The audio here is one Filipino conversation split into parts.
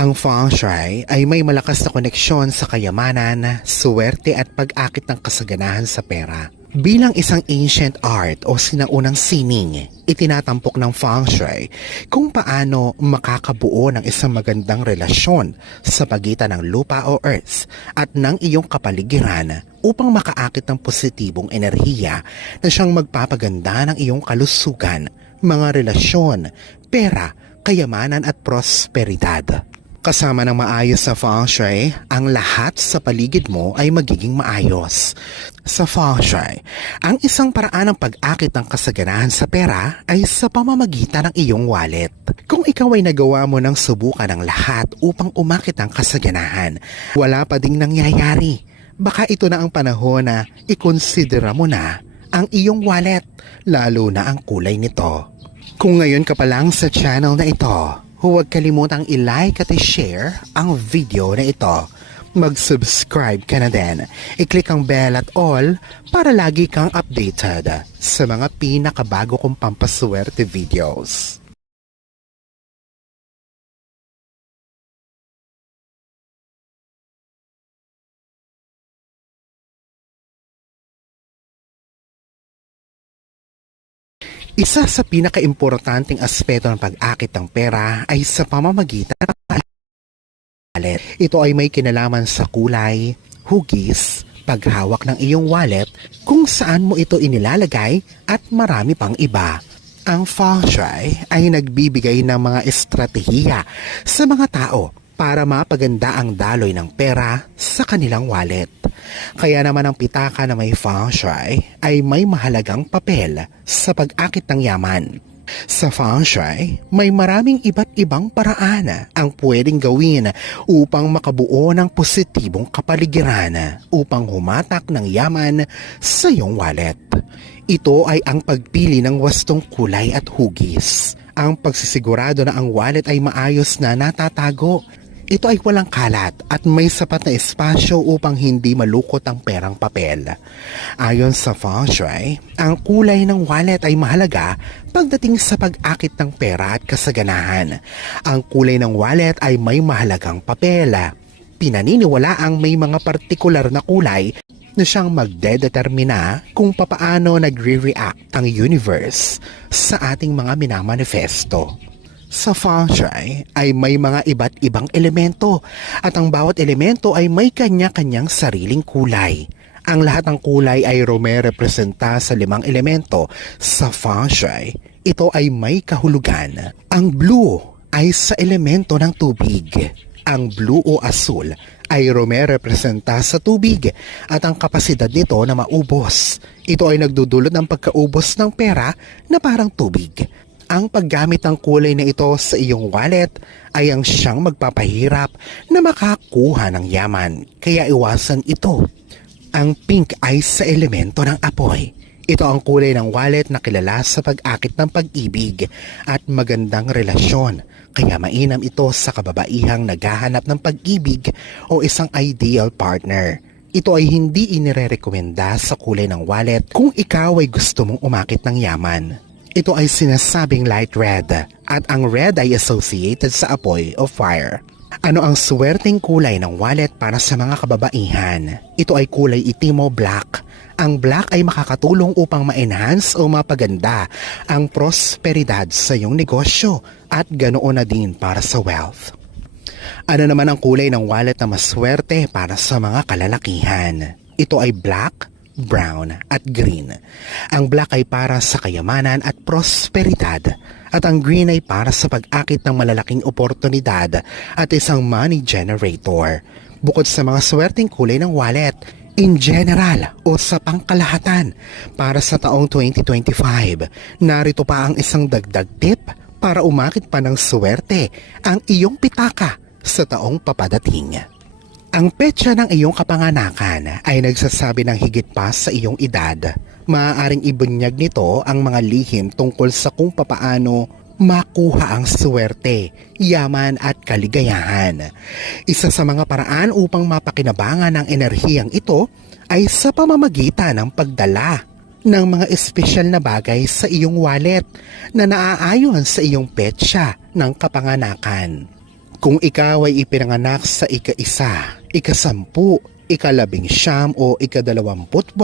Ang feng shui ay may malakas na koneksyon sa kayamanan, suwerte at pag-akit ng kasaganahan sa pera. Bilang isang ancient art o sinaunang sining, itinatampok ng feng shui kung paano makakabuo ng isang magandang relasyon sa pagitan ng lupa o earth at ng iyong kapaligiran upang makaakit ng positibong enerhiya na siyang magpapaganda ng iyong kalusugan, mga relasyon, pera, kayamanan at prosperidad. Kasama ng maayos sa feng shui, ang lahat sa paligid mo ay magiging maayos. Sa feng shui, ang isang paraan ng pag-akit ng kasaganahan sa pera ay sa pamamagitan ng iyong wallet. Kung ikaw ay nagawa mo ng subukan ng lahat upang umakit ang kasaganahan, wala pa ding nangyayari. Baka ito na ang panahon na ikonsidera mo na ang iyong wallet, lalo na ang kulay nito. Kung ngayon ka pa lang sa channel na ito, huwag kalimutang i-like at i-share ang video na ito. Mag-subscribe ka na din. I-click ang bell at all para lagi kang updated sa mga pinakabago kong pampaswerte videos. Isa sa pinakaimportanteng aspeto ng pag-akit ng pera ay sa pamamagitan ng wallet. Ito ay may kinalaman sa kulay, hugis, paghawak ng iyong wallet, kung saan mo ito inilalagay at marami pang iba. Ang feng shui ay nagbibigay ng mga estratehiya sa mga tao para mapaganda ang daloy ng pera sa kanilang wallet. Kaya naman ang pitaka na may feng shui ay may mahalagang papel sa pag-akit ng yaman. Sa feng shui, may maraming iba't ibang paraan ang pwedeng gawin upang makabuo ng positibong kapaligiran upang humatak ng yaman sa iyong wallet. Ito ay ang pagpili ng wastong kulay at hugis, ang pagsisigurado na ang wallet ay maayos na natatago. Ito ay walang kalat at may sapat na espasyo upang hindi malukot ang perang papel. Ayon sa feng shui, ang kulay ng wallet ay mahalaga pagdating sa pag-akit ng pera at kasaganahan. Ang kulay ng wallet ay may mahalagang papel. Pinaniniwalaang may mga partikular na kulay na siyang magdedetermina kung papaano nagre-react ang universe sa ating mga minamanifesto. Sa feng shui ay may mga iba't ibang elemento at ang bawat elemento ay may kanya-kanyang sariling kulay. Ang lahat ng kulay ay rumerepresenta sa 5 elemento sa feng shui. Ito ay may kahulugan. Ang blue ay sa elemento ng tubig. Ang blue o asul ay rumerepresenta sa tubig at ang kapasidad nito na maubos. Ito ay nagdudulot ng pagkaubos ng pera na parang tubig. Ang paggamit ng kulay na ito sa iyong wallet ay ang siyang magpapahirap na makakuha ng yaman, kaya iwasan ito. Ang pink ay sa elemento ng apoy. Ito ang kulay ng wallet na kilala sa pag-akit ng pag-ibig at magandang relasyon, kaya mainam ito sa kababaihang naghahanap ng pag-ibig o isang ideal partner. Ito ay hindi inirerekomenda sa kulay ng wallet kung ikaw ay gusto mong umakit ng yaman. Ito ay sinasabing light red at ang red ay associated sa apoy o fire. Ano ang swerteng kulay ng wallet para sa mga kababaihan? Ito ay kulay itim o black. Ang black ay makakatulong upang ma-enhance o mapaganda ang prosperidad sa iyong negosyo at ganoon na din para sa wealth. Ano naman ang kulay ng wallet na maswerte para sa mga kalalakihan? Ito ay black, brown at green. Ang black ay para sa kayamanan at prosperidad at ang green ay para sa pag-akit ng malalaking oportunidad at isang money generator. Bukod sa mga swerteng kulay ng wallet, in general o sa pangkalahatan para sa taong 2025, narito pa ang isang dagdag tip para umakit pa ng swerte ang iyong pitaka sa taong papadating. Ang petsa ng iyong kapanganakan ay nagsasabi ng higit pa sa iyong edad. Maaaring ibunyag nito ang mga lihim tungkol sa kung papaano makuha ang swerte, yaman at kaligayahan. Isa sa mga paraan upang mapakinabangan ang enerhiyang ito ay sa pamamagitan ng pagdala ng mga espesyal na bagay sa iyong wallet na naaayon sa iyong petsa ng kapanganakan. Kung ikaw ay ipinanganak sa ika-1, ika-10, ika-11 o ika-28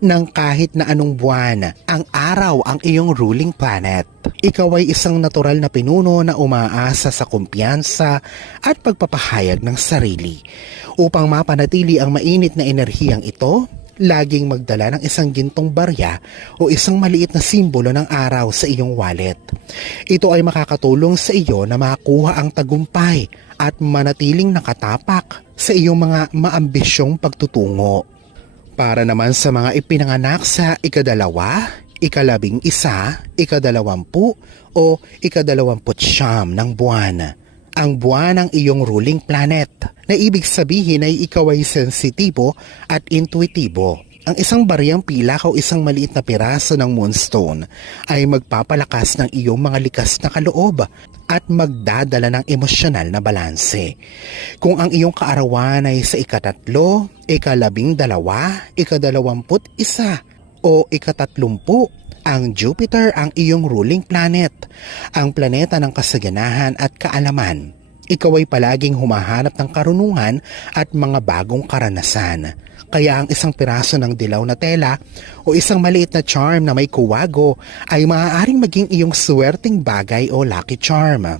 ng kahit na anong buwan, ang araw ang iyong ruling planet. Ikaw ay isang natural na pinuno na umaasa sa kumpiyansa at pagpapahayag ng sarili. Upang mapanatili ang mainit na enerhiyang ito, laging magdala ng isang gintong barya o isang maliit na simbolo ng araw sa iyong wallet. Ito ay makakatulong sa iyo na makakuha ang tagumpay at manatiling nakatapak sa iyong mga maambisyong pagtutungo. Para naman sa mga ipinanganak sa ika-2, ika-11, ika-20 o ika-29 ng buwan. Ang buwan ng iyong ruling planet, na ibig sabihin ay ikaw ay sensitibo at intuitibo. Ang isang bariyang pilak o isang maliit na piraso ng moonstone ay magpapalakas ng iyong mga likas na kaloob at magdadala ng emosyonal na balanse. Kung ang iyong kaarawan ay sa ika-3, ika-12, ika-21 o ika-30, ang Jupiter ang iyong ruling planet, ang planeta ng kasaganahan at kaalaman. Ikaw ay palaging humahanap ng karunungan at mga bagong karanasan. Kaya ang isang piraso ng dilaw na tela o isang maliit na charm na may kuwago ay maaaring maging iyong swerteng bagay o lucky charm.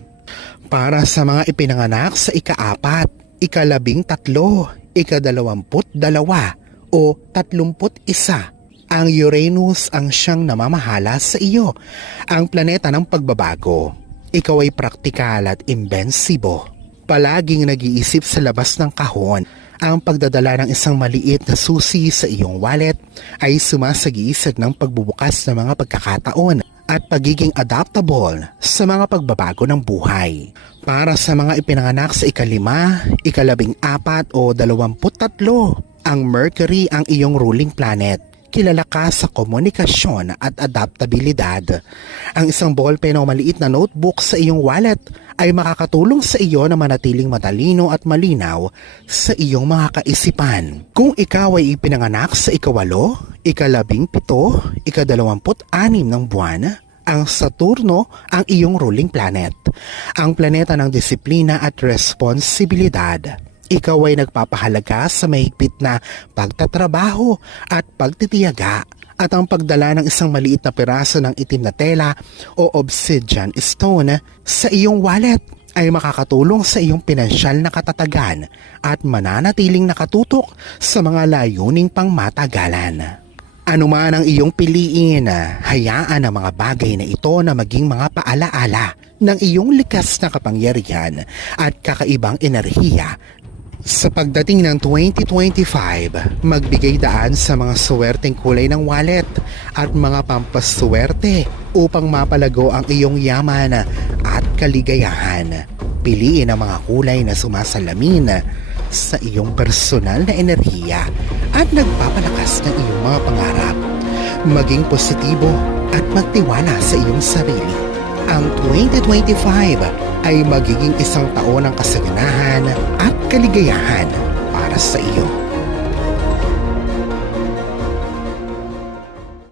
Para sa mga ipinanganak sa ika-4, ika-13, ika-22 o 31, ang Uranus ang siyang namamahala sa iyo, ang planeta ng pagbabago. Ikaw ay praktikal at imbensibo. Palaging nag-iisip sa labas ng kahon. Ang pagdadala ng isang maliit na susi sa iyong wallet ay sumasagisag ng pagbubukas ng mga pagkakataon at pagiging adaptable sa mga pagbabago ng buhay. Para sa mga ipinanganak sa ika-5, ika-14 o 23, ang Mercury ang iyong ruling planet. Kilala ka sa komunikasyon at adaptabilidad. Ang isang ballpen o maliit na notebook sa iyong wallet ay makakatulong sa iyo na manatiling matalino at malinaw sa iyong mga kaisipan. Kung ikaw ay ipinanganak sa ika-8, ika-17, ika-26 ng buwan, ang Saturno ang iyong ruling planet, ang planeta ng disiplina at responsibilidad. Ikaw ay nagpapahalaga sa mahigpit na pagtatrabaho at pagtitiyaga at ang pagdala ng isang maliit na piraso ng itim na tela o obsidian stone sa iyong wallet ay makakatulong sa iyong pinansyal na katatagan at mananatiling nakatutok sa mga layuning pangmatagalan. Ano man ang iyong piliin, hayaan ang mga bagay na ito na maging mga paalaala ng iyong likas na kapangyarihan at kakaibang enerhiya. Sa pagdating ng 2025, magbigay daan sa mga suwerteng kulay ng wallet at mga pampaswerte upang mapalago ang iyong yaman at kaligayahan. Piliin ang mga kulay na sumasalamin sa iyong personal na enerhiya at nagpapalakas ng iyong mga pangarap. Maging positibo at magtiwala sa iyong sarili. Ang 2025 ay magiging isang taon ng kasaganahan at kaligayahan para sa iyo.